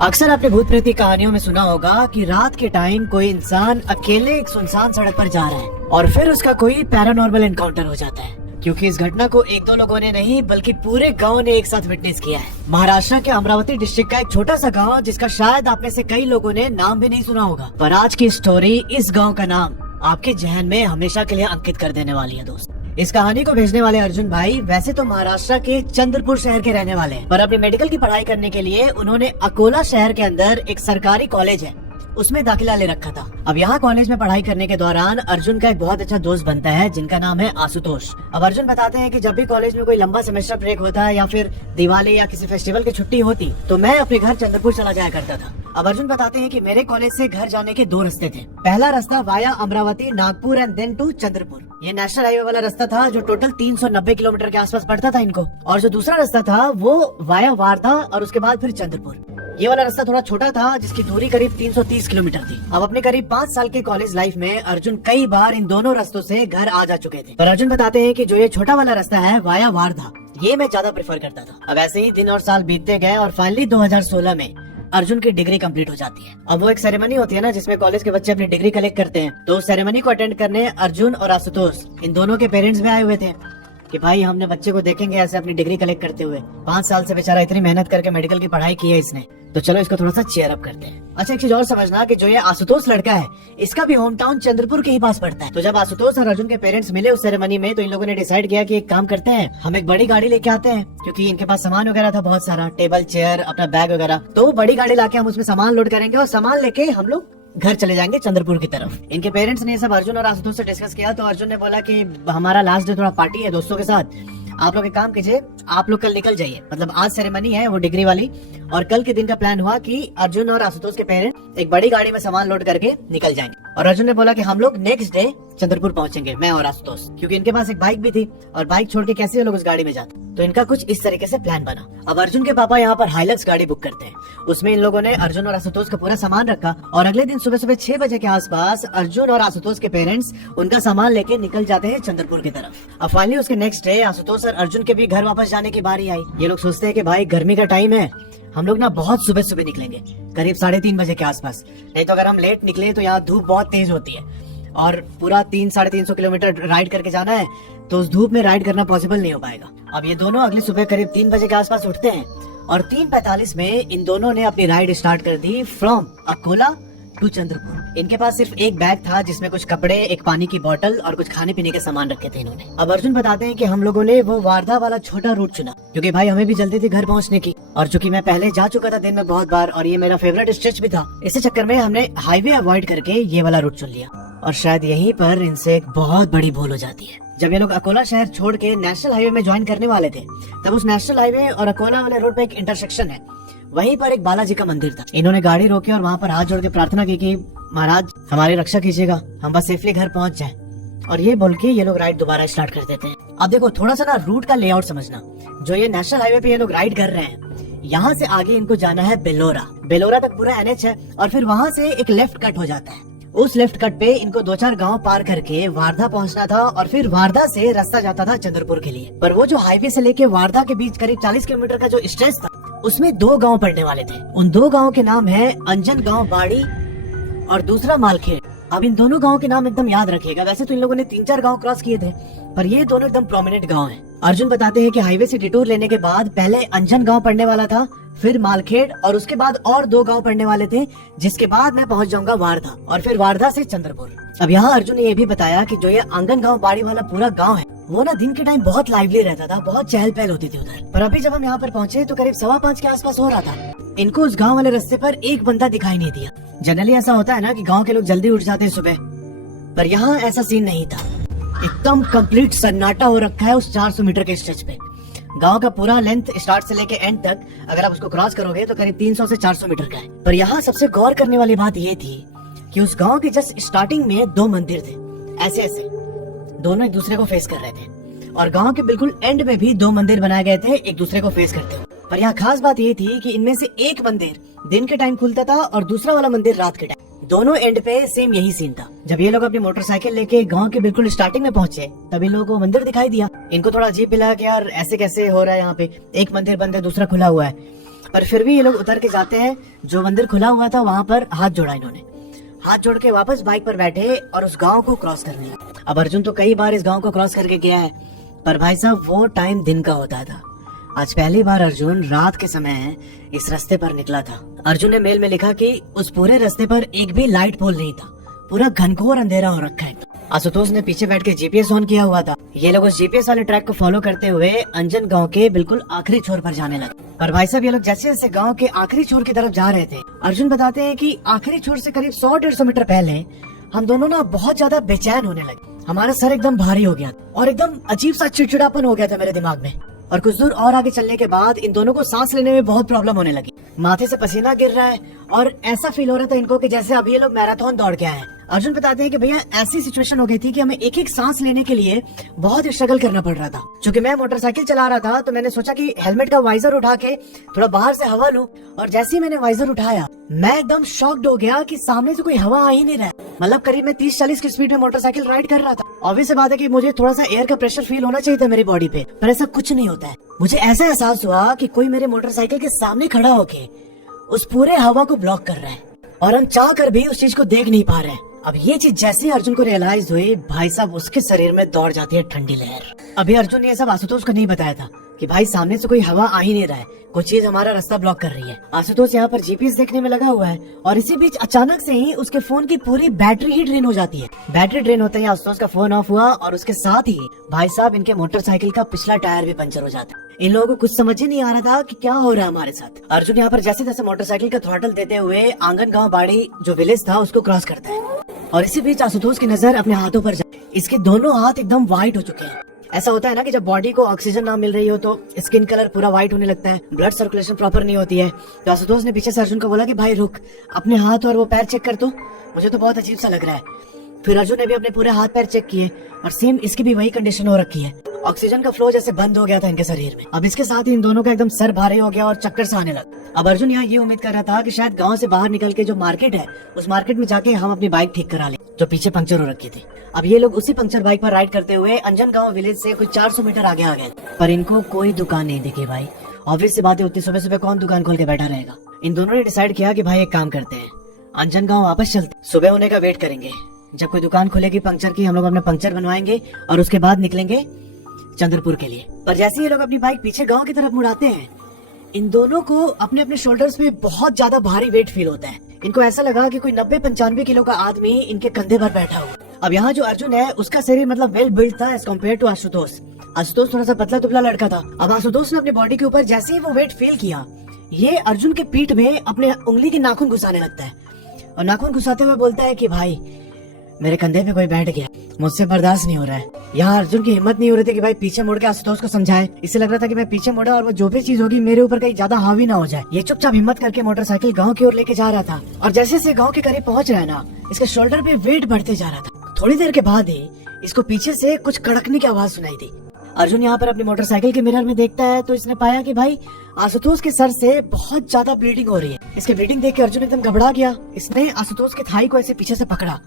अक्सर आपने भूत प्रेत की कहानियों में सुना होगा कि रात के टाइम कोई इंसान अकेले एक सुनसान सड़क पर जा रहा है और फिर उसका कोई पैरानॉर्मल एनकाउंटर हो जाता है। क्योंकि इस घटना को एक दो लोगों ने नहीं बल्कि पूरे गांव ने एक साथ विटनेस किया है। महाराष्ट्र के अमरावती डिस्ट्रिक्ट का एक छोटा सा गांव जिसका शायद आप में से कई लोगों ने नाम भी नहीं सुना होगा, पर आज की स्टोरी इस गाँव का नाम आपके जहन में हमेशा के लिए अंकित कर देने वाली है। दोस्त, इस कहानी को भेजने वाले अर्जुन भाई वैसे तो महाराष्ट्र के चंद्रपुर शहर के रहने वाले हैं, पर अपनी मेडिकल की पढ़ाई करने के लिए उन्होंने अकोला शहर के अंदर एक सरकारी कॉलेज है उसमें दाखिला ले रखा था। अब यहाँ कॉलेज में पढ़ाई करने के दौरान अर्जुन का एक बहुत अच्छा दोस्त बनता है जिनका नाम है आशुतोष। अब अर्जुन बताते हैं कि जब भी कॉलेज में कोई लंबा सेमेस्टर ब्रेक होता है या फिर दिवाली या किसी फेस्टिवल की छुट्टी होती तो मैं अपने घर चंद्रपुर चला जाया करता था। अब अर्जुन बताते हैं कि मेरे कॉलेज से घर जाने के दो रास्ते थे। पहला रास्ता via Amravati Nagpur and then to Chandrapur. ये नेशनल हाईवे वाला रास्ता था जो टोटल 390 किलोमीटर के आसपास पड़ता था इनको, और जो दूसरा रास्ता था वो वाया वारधा और उसके बाद फिर चंद्रपुर। ये वाला रास्ता थोड़ा छोटा था जिसकी दूरी करीब 330 किलोमीटर थी। अब अपने करीब 5 साल के कॉलेज लाइफ में अर्जुन कई बार इन दोनों रास्तों से घर आ जा चुके थे, पर अर्जुन बताते हैं कि जो ये छोटा वाला रास्ता है वाया वारधा, ये मैं ज्यादा प्रेफर करता था। अब ऐसे ही दिन और साल बीतते गए और फाइनली 2016 में अर्जुन की डिग्री कंप्लीट हो जाती है। अब वो एक सेरेमनी होती है ना जिसमें कॉलेज के बच्चे अपनी डिग्री कलेक्ट करते हैं, तो उस सेरेमनी को अटेंड करने अर्जुन और आशुतोष इन दोनों के पेरेंट्स भी आए हुए थे कि भाई हमने बच्चे को देखेंगे ऐसे अपनी डिग्री कलेक्ट करते हुए। 5 साल से बेचारा इतनी मेहनत करके मेडिकल की पढ़ाई की है इसने, तो चलो इसको थोड़ा सा चेयर अप करते हैं। अच्छा, एक चीज और समझना कि जो ये आशुतोष लड़का है इसका भी होम टाउन चंद्रपुर के ही पास पड़ता है। तो जब आशुतोष और अर्जुन के पेरेंट्स मिले उस सेरेमनी में तो इन लोगों ने डिसाइड किया कि एक काम करते हैं, हम एक बड़ी गाड़ी लेके आते हैं, क्योंकि इनके पास सामान वगैरह था बहुत सारा, टेबल चेयर अपना बैग वगैरह। तो बड़ी गाड़ी लाके हम उसमें सामान लोड करेंगे और सामान लेके हम लोग घर चले जाएंगे चंद्रपुर की तरफ। इनके पेरेंट्स ने ये सब अर्जुन और आशुतोष से डिस्कस किया तो अर्जुन ने बोला कि हमारा लास्ट डे थोड़ा पार्टी है दोस्तों के साथ, आप लोग एक काम कीजिए, आप लोग कल निकल जाइए। मतलब आज सेरेमनी है वो डिग्री वाली, और कल के दिन का प्लान हुआ कि अर्जुन और आशुतोष के पेरेंट्स एक बड़ी गाड़ी में सामान लोड करके निकल जाएंगे। और अर्जुन ने बोला कि हम लोग नेक्स्ट डे चंद्रपुर पहुंचेंगे, मैं और आशुतोष, क्योंकि इनके पास एक बाइक भी थी और बाइक छोड़ के कैसे वो लोग उस गाड़ी में जाते। तो इनका कुछ इस तरीके से प्लान बना। अब अर्जुन के पापा यहाँ पर हाइलक्स गाड़ी बुक करते हैं, उसमें इन लोगों ने अर्जुन और आशुतोष का पूरा सामान रखा और अगले दिन सुबह सुबह 6 बजे के आसपास अर्जुन और आशुतोष के पेरेंट्स उनका सामान लेके निकल जाते हैं चंद्रपुर की तरफ। अब फाइनली उसके नेक्स्ट डे आशुतोष और अर्जुन के भी घर वापस जाने की बारी आई। ये लोग सोचते हैं कि भाई गर्मी का टाइम है, हम लोग ना बहुत सुबह सुबह निकलेंगे, करीब 3:30 बजे के आसपास, नहीं तो अगर हम लेट निकले तो यहाँ धूप बहुत तेज होती है और पूरा 300-350 किलोमीटर राइड करके जाना है, तो उस धूप में राइड करना पॉसिबल नहीं हो पाएगा। अब ये दोनों अगली सुबह करीब 3 बजे के आसपास उठते हैं और 3:45 में इन दोनों ने अपनी राइड स्टार्ट कर दी फ्रॉम अकोला टू चंद्रपुर। इनके पास सिर्फ एक बैग था जिसमें कुछ कपड़े, एक पानी की बोतल और कुछ खाने पीने के सामान रखे थे इन्होंने। अब अर्जुन बताते हैं कि हम लोगों ने वो वारधा वाला छोटा रूट चुना क्योंकि भाई हमें भी जल्दी थी घर पहुंचने की, और चूंकि मैं पहले जा चुका था दिन में बहुत बार और ये मेरा फेवरेट स्ट्रेच भी था, इसी चक्कर में हमने हाईवे अवॉइड करके ये वाला रूट चुन लिया। और शायद यहीं पर इनसे एक बहुत बड़ी भूल हो जाती है। जब ये लोग अकोला शहर छोड़ के नेशनल हाईवे में ज्वाइन करने वाले थे तब उस नेशनल हाईवे और अकोला वाले रोड पे एक इंटरसेक्शन है, वहीं पर एक बालाजी का मंदिर था। इन्होंने गाड़ी रोकी और वहाँ पर हाथ जोड़ के प्रार्थना की कि महाराज हमारी रक्षा कीजिएगा, हम बस सेफली घर पहुँच जाएं। और ये बोल के ये लोग राइड दोबारा स्टार्ट कर देते हैं। अब देखो थोड़ा सा ना रूट का लेआउट समझना। जो ये नेशनल हाईवे पे ये लोग राइड कर रहे हैं, यहाँ से आगे इनको जाना है बेलोरा तक पूरा NH है और फिर वहाँ से एक लेफ्ट कट हो जाता है। उस लेफ्ट कट पे इनको 2-4 गांव पार करके वारधा पहुंचना था और फिर वारधा से रास्ता जाता था चंद्रपुर के लिए। पर वो जो हाईवे से लेके वारधा के बीच करीब 40 किलोमीटर का जो स्ट्रेच था उसमें 2 गांव पड़ने वाले थे। उन 2 गांव के नाम है अंजन गांव बाड़ी और दूसरा मालखेड़। अब इन दोनों गांव के नाम एकदम याद रखिएगा। वैसे तो इन लोगों ने 3-4 गांव क्रॉस किए थे पर ये दोनों एकदम प्रोमिनेंट गांव हैं। अर्जुन बताते हैं कि हाईवे से डिटूर लेने के बाद पहले अंजन गांव पड़ने वाला था, फिर मालखेड़ और उसके बाद और 2 गांव पड़ने वाले थे, जिसके बाद मैं पहुंच जाऊंगा वारधा और फिर वारधा से चंद्रपुर। अब यहाँ अर्जुन ने ये भी बताया कि जो ये आंगन गांव बाड़ी वाला पूरा गांव है वो ना दिन के टाइम बहुत लाइवली रहता था, बहुत चहल पहल होती थी उधर। पर अभी जब हम यहाँ पर पहुँचे तो करीब 5:15 के आसपास हो रहा था। इनको उस गाँव वाले रास्ते पर एक बंदा दिखाई नहीं दिया। जनरली ऐसा होता है ना कि गाँव के लोग जल्दी उठ जाते हैं सुबह, पर यहाँ ऐसा सीन नहीं था। एकदम कंप्लीट सन्नाटा हो रखा है उस 400 मीटर के स्ट्रेच पे। गांव का पूरा लेंथ स्टार्ट से लेके एंड तक अगर आप उसको क्रॉस करोगे तो करीब 300 से 400 मीटर का है। पर यहाँ सबसे गौर करने वाली बात ये थी कि उस गांव के जस्ट स्टार्टिंग में 2 मंदिर थे, ऐसे ऐसे दोनों एक दूसरे को फेस कर रहे थे, और गांव के बिल्कुल एंड में भी 2 मंदिर बनाए गए थे एक दूसरे को फेस करते हुए। पर यहाँ खास बात ये थी कि इनमें से एक मंदिर दिन के टाइम खुलता था और दूसरा वाला मंदिर रात के टाइम। दोनों एंड पे सेम यही सीन था। जब ये लोग अपनी मोटरसाइकिल लेके गांव के बिल्कुल स्टार्टिंग में पहुंचे तब इन लोगों को मंदिर दिखाई दिया। इनको थोड़ा अजीब लगा कि यार ऐसे कैसे हो रहा है, यहाँ पे एक मंदिर बंद है दूसरा खुला हुआ है। पर फिर भी ये लोग उतर के जाते हैं। जो मंदिर खुला हुआ था वहाँ पर हाथ जोड़ा इन्होंने, हाथ जोड़ के वापस बाइक पर बैठे और उस गांव को क्रॉस करने लगे। अब अर्जुन तो कई बार इस गांव को क्रॉस करके गया है, पर भाई साहब वो टाइम दिन का होता था। आज पहली बार अर्जुन रात के समय इस रास्ते पर निकला था। अर्जुन ने मेल में लिखा कि उस पूरे रास्ते पर एक भी लाइट पोल नहीं था, पूरा घनघोर अंधेरा हो रखा है। आशुतोष ने पीछे बैठ के जीपीएस ऑन किया हुआ था। ये लोग उस जीपीएस वाले ट्रैक को फॉलो करते हुए अंजन गांव के बिल्कुल आखिरी छोर पर जाने लगे। पर भाई साहब ये लोग जैसे जैसे गांव के आखिरी छोर की तरफ जा रहे थे, अर्जुन बताते हैं कि आखिरी छोर से करीब 100-150 मीटर पहले हम दोनों ना बहुत ज्यादा बेचैन होने लगे। हमारा सर एकदम भारी हो गया और एकदम अजीब सा चिड़चिड़ापन हो गया था मेरे दिमाग में। और कुछ दूर और आगे चलने के बाद इन दोनों को सांस लेने में बहुत प्रॉब्लम होने लगी। माथे से पसीना गिर रहा है और ऐसा फील हो रहा था इनको कि जैसे अभी ये लोग मैराथन दौड़ के आए हैं। अर्जुन बताते हैं कि भैया ऐसी सिचुएशन हो गई थी कि हमें एक एक सांस लेने के लिए बहुत स्ट्रगल करना पड़ रहा था। क्योंकि मैं मोटरसाइकिल चला रहा था तो मैंने सोचा कि हेलमेट का वाइजर उठा के थोड़ा बाहर से हवा लूं, और जैसे ही मैंने वाइजर उठाया मैं एकदम शॉक्ड हो गया कि सामने से कोई हवा आ ही नहीं रहा। मतलब करीब मैं 30-40 की स्पीड में मोटरसाइकिल राइड कर रहा था। ऑब्वियस बात है कि मुझे थोड़ा सा एयर का प्रेशर फील होना चाहिए था मेरी बॉडी पे, पर ऐसा कुछ नहीं होता है। मुझे ऐसा एहसास हुआ कि कोई मेरे मोटरसाइकिल के सामने खड़ा होके उस पूरे हवा को ब्लॉक कर रहा है और हम चाह कर भी उस चीज को देख नहीं पा रहे हैं। अब ये चीज जैसे ही अर्जुन को रियलाइज हुई, भाई साहब उसके शरीर में दौड़ जाती है ठंडी लहर। अभी अर्जुन ने ये सब आशुतोष को नहीं बताया था कि भाई सामने से कोई हवा आ ही नहीं रहा है, कुछ चीज हमारा रास्ता ब्लॉक कर रही है। आशुतोष यहाँ पर जीपीएस देखने में लगा हुआ है और इसी बीच अचानक से ही उसके फोन की पूरी बैटरी ही ड्रेन हो जाती है। बैटरी ड्रेन होते ही आशुतोष का फोन ऑफ हुआ और उसके साथ ही भाई साहब इनके मोटरसाइकिल का पिछला टायर भी पंचर हो जाता है। इन लोगों को कुछ समझ ही नहीं आ रहा था कि क्या हो रहा है हमारे साथ। अर्जुन यहाँ पर जैसे जैसे मोटरसाइकिल का थ्रॉटल देते हुए आंगन गाँव बाड़ी जो विलेज था उसको क्रॉस करता है और इसी बीच आशुतोष की नजर अपने हाथों पर जाए। इसके दोनों हाथ एकदम व्हाइट हो चुके हैं। ऐसा होता है ना कि जब बॉडी को ऑक्सीजन ना मिल रही हो तो स्किन कलर पूरा व्हाइट होने लगता है, ब्लड सर्कुलेशन प्रॉपर नहीं होती है। तो आशुतोष ने पीछे से अर्जुन को बोला कि भाई रुक, अपने हाथ और वो पैर चेक कर, तो मुझे तो बहुत अजीब सा लग रहा है। फिर अर्जुन ने भी अपने पूरे हाथ पैर चेक किए और सेम इसकी भी वही कंडीशन हो रखी है। ऑक्सीजन का फ्लो जैसे बंद हो गया था इनके शरीर में। अब इसके साथ ही इन दोनों का एकदम सर भारी हो गया और चक्कर से आने लगा। अब अर्जुन यहाँ ये उम्मीद कर रहा था कि शायद गांव से बाहर निकल के जो मार्केट है उस मार्केट में जाके हम अपनी बाइक ठीक करा ले जो पीछे पंक्चर हो रखी थी। अब ये लोग उसी पंक्चर बाइक पर राइड करते हुए अंजन गांव विलेज से कुछ 400 मीटर आगे आ गए, पर इनको कोई दुकान नहीं दिखी। भाई ऑब्वियस सी बात है, उतनी सुबह सुबह कौन दुकान खोल के बैठा रहेगा। इन दोनों ने डिसाइड किया कि भाई एक काम करते हैं, अंजन गांव वापस चलते, सुबह होने का वेट करेंगे। जब कोई दुकान खुलेगी पंक्चर की, हम लोग अपना पंक्चर बनवाएंगे और उसके बाद निकलेंगे चंद्रपुर के लिए। पर जैसे ये लोग अपनी बाइक पीछे गांव की तरफ मुड़ाते हैं, इन दोनों को अपने अपने शोल्डर्स पे बहुत ज्यादा भारी वेट फील होता है। इनको ऐसा लगा कि कोई 90-95 किलो का आदमी इनके कंधे पर बैठा हुआ। अब यहाँ जो अर्जुन है उसका शरीर मतलब वेल बिल्ड था as compare to Ashutosh. Ashutosh थोड़ा सा पतला दुबला लड़का था। अब आशुतोष ने अपनी बॉडी के ऊपर जैसे ही वो वेट फील किया, ये अर्जुन के पीठ में अपने उंगली के नाखून घुसाने लगता है और नाखून घुसाते हुए बोलता है कि भाई मेरे कंधे पे कोई बैठ गया, मुझसे बर्दाश्त नहीं हो रहा है। यहाँ अर्जुन की हिम्मत नहीं हो रही थी कि भाई पीछे मुड़ के आशुतोष को समझाए। इससे लग रहा था कि मैं पीछे मुड़ा और वो जो भी चीज होगी मेरे ऊपर कहीं ज्यादा हावी ना हो जाए। ये चुपचाप हिम्मत करके मोटरसाइकिल गांव की ओर लेके जा रहा था और जैसे से गांव के करीब पहुंच रहा है ना, इसके शोल्डर पे वेट बढ़ते जा रहा था। थोड़ी देर के बाद ही इसको पीछे से कुछ कड़कने की आवाज सुनाई दी। अर्जुन यहाँ पर अपनी मोटरसाइकिल के मिरर में देखता है तो इसने पाया कि भाई आशुतोष के सर से बहुत ज्यादा ब्लीडिंग हो रही है। इसके ब्लीडिंग देख के अर्जुन एकदम घबरा गया। इसने आशुतोष के थाई को ऐसे पीछे से पकड़ा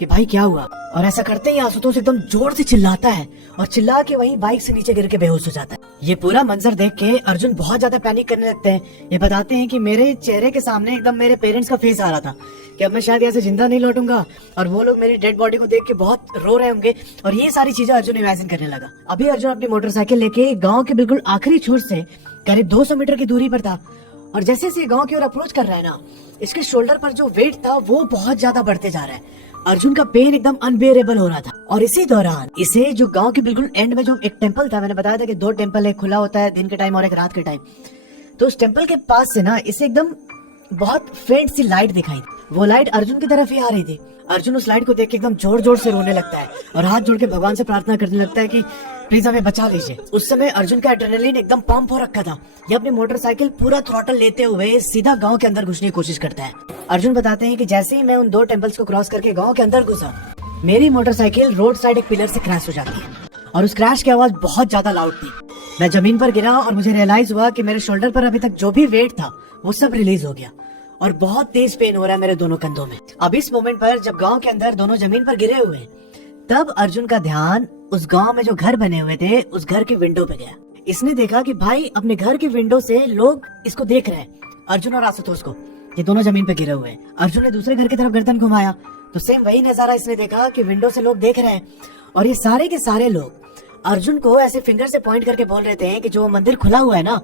कि भाई क्या हुआ, और ऐसा करते ही आशुतोष एकदम जोर से चिल्लाता है और चिल्ला के वहीं बाइक से नीचे गिर के बेहोश हो जाता है। ये पूरा मंजर देख के अर्जुन बहुत ज्यादा पैनिक करने लगते हैं। ये बताते हैं कि मेरे चेहरे के सामने एकदम मेरे पेरेंट्स का फेस आ रहा था कि अब मैं शायद यहाँ से जिंदा नहीं लौटूंगा और वो लोग मेरी डेड बॉडी को देख के बहुत रो रहे होंगे, और ये सारी चीजें अर्जुन इमेजिन करने लगा। अभी अर्जुन अपनी मोटरसाइकिल लेके गाँव के बिल्कुल आखिरी छोर से करीब 200 मीटर की दूरी पर था और जैसे जैसे गाँव की ओर अप्रोच कर रहा है ना, इसके शोल्डर पर जो वेट था वो बहुत ज्यादा बढ़ते जा रहा है। अर्जुन का पेन एकदम अनबेरेबल हो रहा था। और इसी दौरान इसे जो गांव के बिल्कुल एंड में जो एक टेंपल था, मैंने बताया था कि 2 टेंपल, एक खुला होता है दिन के टाइम और एक रात के टाइम, तो उस टेंपल के पास से ना इसे एकदम बहुत फेंट सी लाइट दिखाई। वो लाइट अर्जुन की तरफ ही आ रही थी। अर्जुन उस लाइट को देख के एकदम जोर जोर से रोने लगता है और हाथ जोड़ के भगवान से प्रार्थना करने लगता है कि प्लीज हमें बचा लीजिए। उस समय अर्जुन का एड्रेनलिन एकदम पंप हो रखा था। ये अपनी मोटरसाइकिल पूरा थ्रॉटल लेते हुए सीधा गांव के अंदर घुसने की कोशिश करता है। अर्जुन बताते हैं कि जैसे ही मैं उन 2 टेंपल्स को क्रॉस करके गांव के अंदर घुसा, मेरी मोटरसाइकिल रोड साइड एक पिलर से क्रैश हो जाती है और उस क्रैश की आवाज बहुत ज्यादा लाउड थी। मैं जमीन पर गिरा और मुझे रियलाइज हुआ कि मेरे शोल्डर पर अभी तक जो भी वेट था वो सब रिलीज हो गया और बहुत तेज पेन हो रहा है मेरे दोनों कंधों में। अब इस मोमेंट पर जब गांव के अंदर दोनों जमीन पर गिरे हुए, तब अर्जुन का ध्यान उस गांव में जो घर बने हुए थे उस घर के विंडो पे गया। इसने देखा कि भाई अपने घर की विंडो से लोग इसको देख रहे हैं, अर्जुन और आशुतोष को। ये दोनों जमीन पे गिरे हुए हैं। अर्जुन ने दूसरे घर की तरफ गर्दन घुमाया तो सेम वही नजारा इसने देखा कि विंडो से लोग देख रहे हैं, और ये सारे के सारे लोग अर्जुन को ऐसे फिंगर से पॉइंट करके बोल रहे थे कि जो मंदिर खुला हुआ है ना,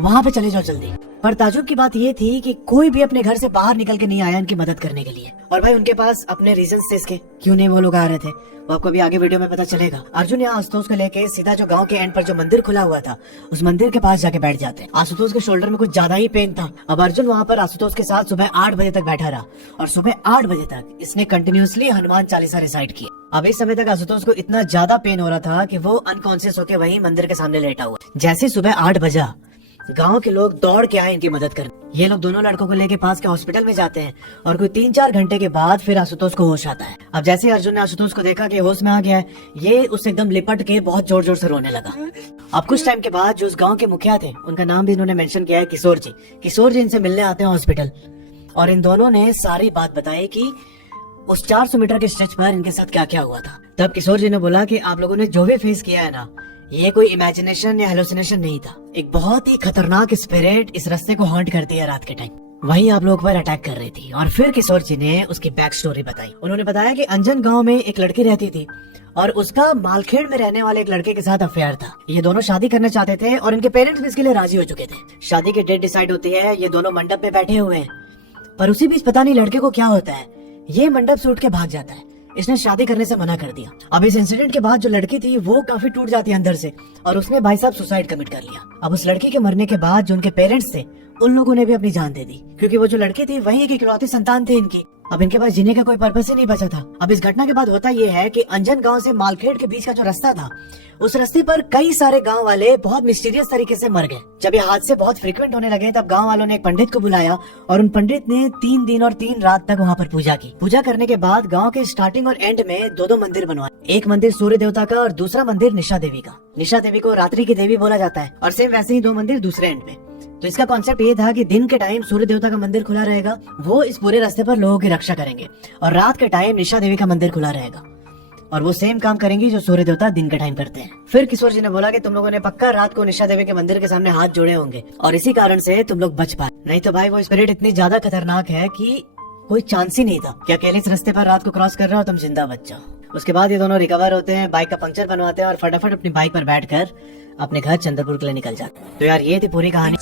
वहाँ पे चले जाओ जल्दी। पर ताजुब की बात ये थी कि कोई भी अपने घर से बाहर निकल के नहीं आया इनकी मदद करने के लिए। और भाई उनके पास अपने रीजंस थे इसके क्यों नहीं वो लोग आ रहे थे, वो आपको अभी आगे वीडियो में पता चलेगा। अर्जुन यहाँ आशुतोष को लेके सीधा जो गांव के एंड पर जो मंदिर खुला हुआ था उस मंदिर के पास जाके बैठ जाते हैं। आशुतोष के शोल्डर में कुछ ज्यादा ही पेन था। अब अर्जुन वहाँ पर आशुतोष के साथ सुबह 8 बजे तक बैठा रहा और सुबह 8 बजे तक इसने कंटिन्यूअसली हनुमान चालीसा रिसाइट किया। अब इस समय तक आशुतोष को इतना ज्यादा पेन हो रहा था कि वो अनकॉन्शियस होकर वही मंदिर के सामने लेटा हुआ। जैसे सुबह 8 बजा, गांव के लोग दौड़ के आए इनकी मदद करने। ये लोग दोनों लड़कों को लेके पास के हॉस्पिटल में जाते हैं और कोई 3-4 घंटे के बाद फिर आशुतोष को होश आता है। अब जैसे अर्जुन ने आशुतोष को देखा कि होश में आ गया है, ये उससे एकदम लिपट के बहुत जोर जोर से रोने लगा। अब कुछ टाइम के बाद जो उस गांव के मुखिया थे, उनका नाम भी इन्होंने मेंशन किया है, किशोर जी। किशोर जी इनसे मिलने आते हैं हॉस्पिटल और इन दोनों ने सारी बात बताई कि उस 400 मीटर के स्ट्रेच पर इनके साथ क्या क्या हुआ था। तब किशोर जी ने बोला कि आप लोगों ने जो भी फेस किया है ना, ये कोई इमेजिनेशन या हेलुसिनेशन नहीं था। एक बहुत ही खतरनाक स्पिरिट इस रास्ते को हॉन्ट करती है रात के टाइम, वही आप लोगों पर अटैक कर रही थी। और फिर किशोर जी ने उसकी बैक स्टोरी बताई। उन्होंने बताया कि अंजन गांव में एक लड़की रहती थी और उसका मालखेड़ में रहने वाले एक लड़के के साथ अफेयर था। ये दोनों शादी करना चाहते थे और इनके पेरेंट्स भी इसके लिए राजी हो चुके थे। शादी की डेट डिसाइड होती है, ये दोनों मंडप में बैठे हुए हैं, पर उसी बीच पता नहीं लड़के को क्या होता है, ये मंडप से उठ के भाग जाता है। इसने शादी करने से मना कर दिया। अब इस इंसिडेंट के बाद जो लड़की थी वो काफी टूट जाती है अंदर से और उसने भाई साहब सुसाइड कमिट कर लिया। अब उस लड़की के मरने के बाद जो उनके पेरेंट्स थे उन लोगों ने भी अपनी जान दे दी, क्योंकि वो जो लड़की थी वही एक इकलौती संतान थे इनकी। अब इनके पास जीने का कोई पर्पस ही नहीं बचा था। अब इस घटना के बाद होता ये है कि अंजन गांव से मालखेड़ के बीच का जो रास्ता था, उस रास्ते पर कई सारे गांव वाले बहुत मिस्टीरियस तरीके से मर गए। जब ये हादसे बहुत फ्रीक्वेंट होने लगे तब गांव वालों ने एक पंडित को बुलाया और उन पंडित ने 3 दिन और 3 रात तक वहां पर पूजा की। पूजा करने के बाद गांव के स्टार्टिंग और एंड में 2-2 मंदिर बनवाए। एक मंदिर सूर्य देवता का और दूसरा मंदिर निशा देवी का। निशा देवी को रात्रि की देवी बोला जाता है और सेम वैसे ही 2 मंदिर दूसरे एंड में। तो इसका कॉन्सेप्ट ये था कि दिन के टाइम सूर्य देवता का मंदिर खुला रहेगा, वो इस पूरे रास्ते पर लोगों की रक्षा करेंगे, और रात के टाइम निशा देवी का मंदिर खुला रहेगा और वो सेम काम करेंगी जो सूर्य देवता दिन के टाइम करते हैं। फिर किशोर जी ने बोला कि तुम लोगों ने पक्का रात को निशा देवी के मंदिर के सामने हाथ जोड़े होंगे और इसी कारण से तुम लोग बच पाए, नहीं तो भाई वो स्पिरिट इतनी ज्यादा खतरनाक है कि कोई चांस ही नहीं था कि अकेले इस रास्ते पर रात को क्रॉस कर रहे हो तुम जिंदा बच जाओ। उसके बाद ये दोनों रिकवर होते हैं, बाइक का पंक्चर बनवाते हैं और फटाफट अपनी बाइक पर बैठकर अपने घर चंद्रपुर के लिए निकल जाते हैं। तो यार ये थी पूरी कहानी।